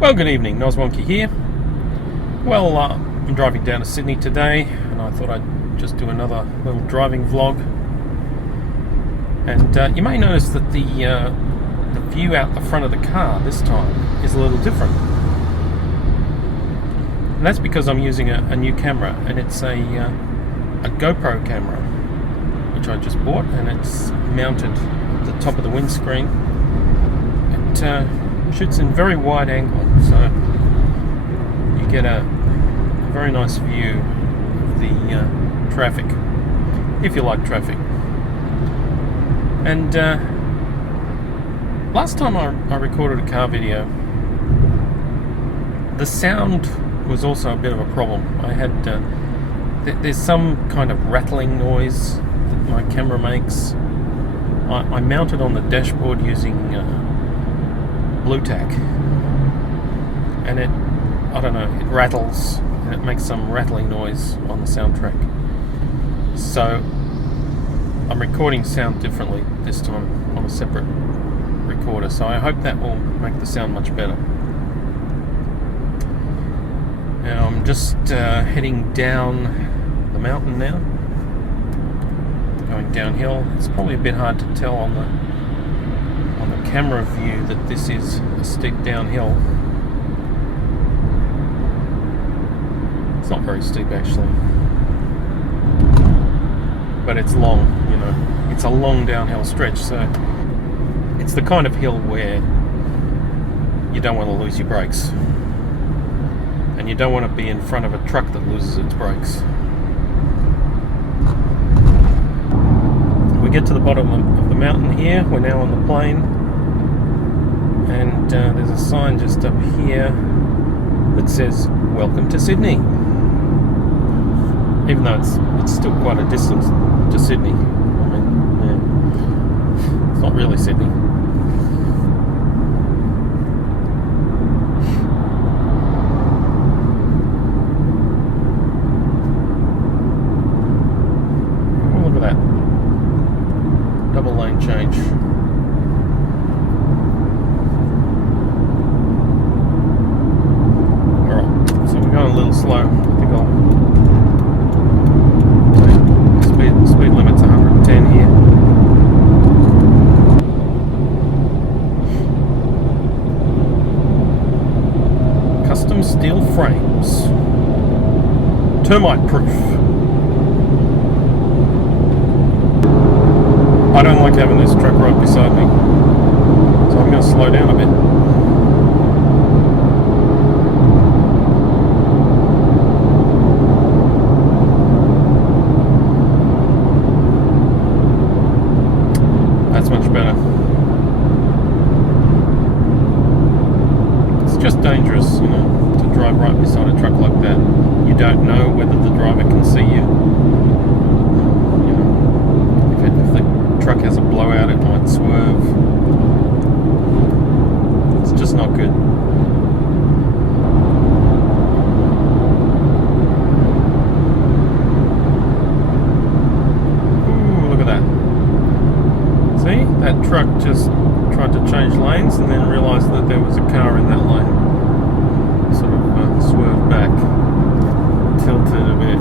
Well, good evening, Noswonky here. Well, I'm driving down to Sydney today, and I thought I'd just do another little driving vlog. And you may notice that the view out the front of the car this time is a little different. And that's because I'm using a new camera, and it's a GoPro camera, which I just bought, and it's mounted at the top of the windscreen. It shoots in very wide angle, so you get a very nice view of the traffic, if you like traffic. And last time I recorded a car video, the sound was also a bit of a problem. I had there's some kind of rattling noise that my camera makes. I mounted on the dashboard using Blu-Tack, and it rattles, and it makes some rattling noise on the soundtrack. So I'm recording sound differently this time on a separate recorder, so I hope that will make the sound much better. Now I'm just heading down the mountain now, going downhill. It's probably a bit hard to tell on the camera view that this is a steep downhill. It's not very steep actually, but it's long, it's a long downhill stretch, so it's the kind of hill where you don't want to lose your brakes, and you don't want to be in front of a truck that loses its brakes. We get to the bottom of the mountain here. We're now on the plain, and there's a sign just up here that says "Welcome to Sydney," even though it's still quite a distance to Sydney. I mean, yeah, it's not really Sydney. Oh, look at that double lane change. Going a little slow. I think I'll speed limit's 110 here. Custom steel frames, termite proof. I don't like having this truck right beside me, so I'm going to slow down a bit. Much better. It's just dangerous, to drive right beside a truck like that. You don't know whether the driver can see you. If the truck has a blowout, it might swerve. It's just not good. See, that truck just tried to change lanes and then realised that there was a car in that lane. Sort of swerved back, tilted a bit,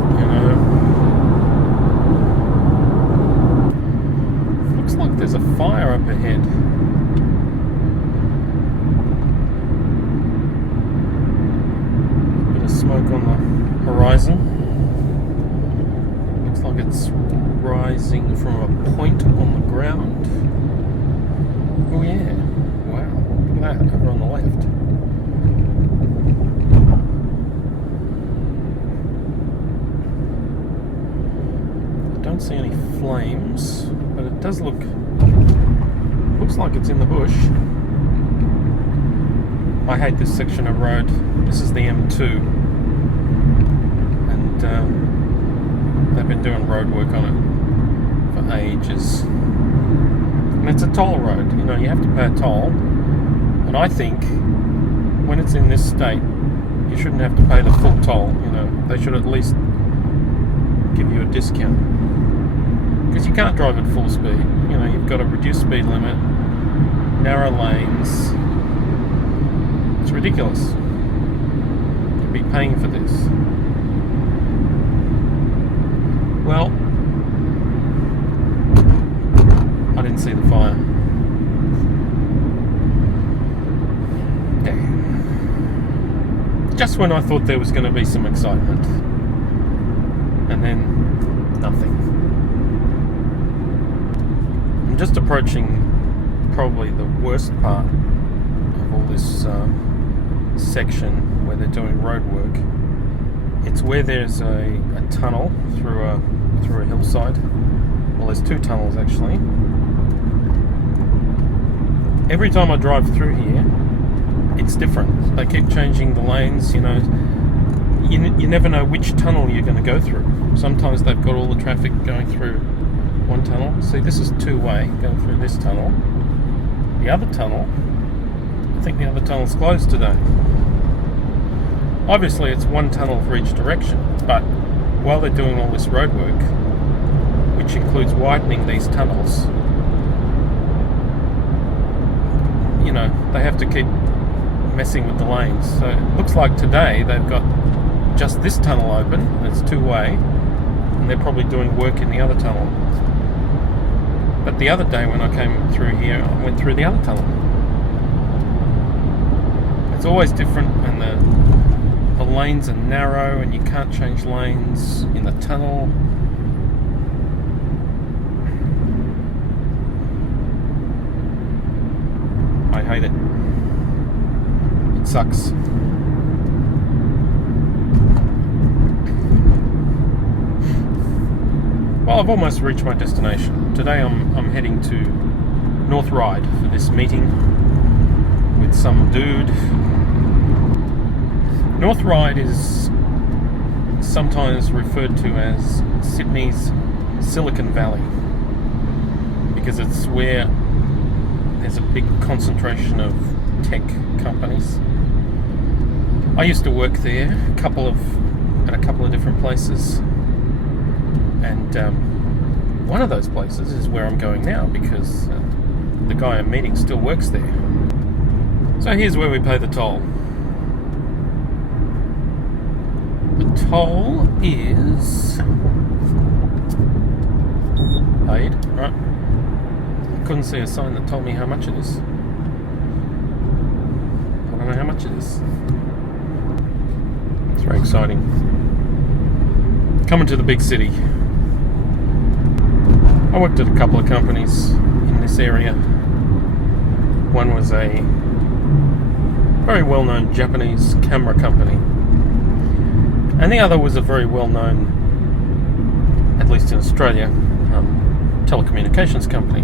Looks like there's a fire up ahead. Bit of smoke on the horizon. Looks like it's rising from a point on the ground. Oh yeah, wow, look at that, over on the left. I don't see any flames, but it does looks like it's in the bush. I hate this section of road. This is the M2, and they've been doing road work on it for ages. And it's a toll road, you have to pay a toll. And I think when it's in this state, you shouldn't have to pay the full toll. They should at least give you a discount. Because you can't drive at full speed. You've got a reduced speed limit, narrow lanes. It's ridiculous to be paying for this. Well, I didn't see the fire. Yeah. Just when I thought there was going to be some excitement, and then nothing. I'm just approaching probably the worst part of all this section where they're doing road work. It's where there's a tunnel through a hillside. Well, there's two tunnels actually. Every time I drive through here, it's different. They keep changing the lanes, you know. You never know which tunnel you're going to go through. Sometimes they've got all the traffic going through one tunnel. See, this is two-way, going through this tunnel. The other tunnel, I think the other tunnel's closed today. Obviously, it's one tunnel for each direction, but while they're doing all this road work, which includes widening these tunnels, you know, they have to keep messing with the lanes. So it looks like today they've got just this tunnel open, and it's two-way, and they're probably doing work in the other tunnel. But the other day when I came through here, I went through the other tunnel. It's always different, and the lanes are narrow, and you can't change lanes in the tunnel. I hate it. It sucks. Well, I've almost reached my destination. Today I'm heading to North Ryde for this meeting with some dude. North Ryde is sometimes referred to as Sydney's Silicon Valley because it's where there's a big concentration of tech companies. I used to work there at a couple of different places, and one of those places is where I'm going now because the guy I'm meeting still works there. So here's where we pay the toll. The toll is paid, right? I couldn't see a sign that told me how much it is. I don't know how much it is. It's very exciting. Coming to the big city. I worked at a couple of companies in this area. One was a very well-known Japanese camera company, and the other was a very well-known, at least in Australia, telecommunications company.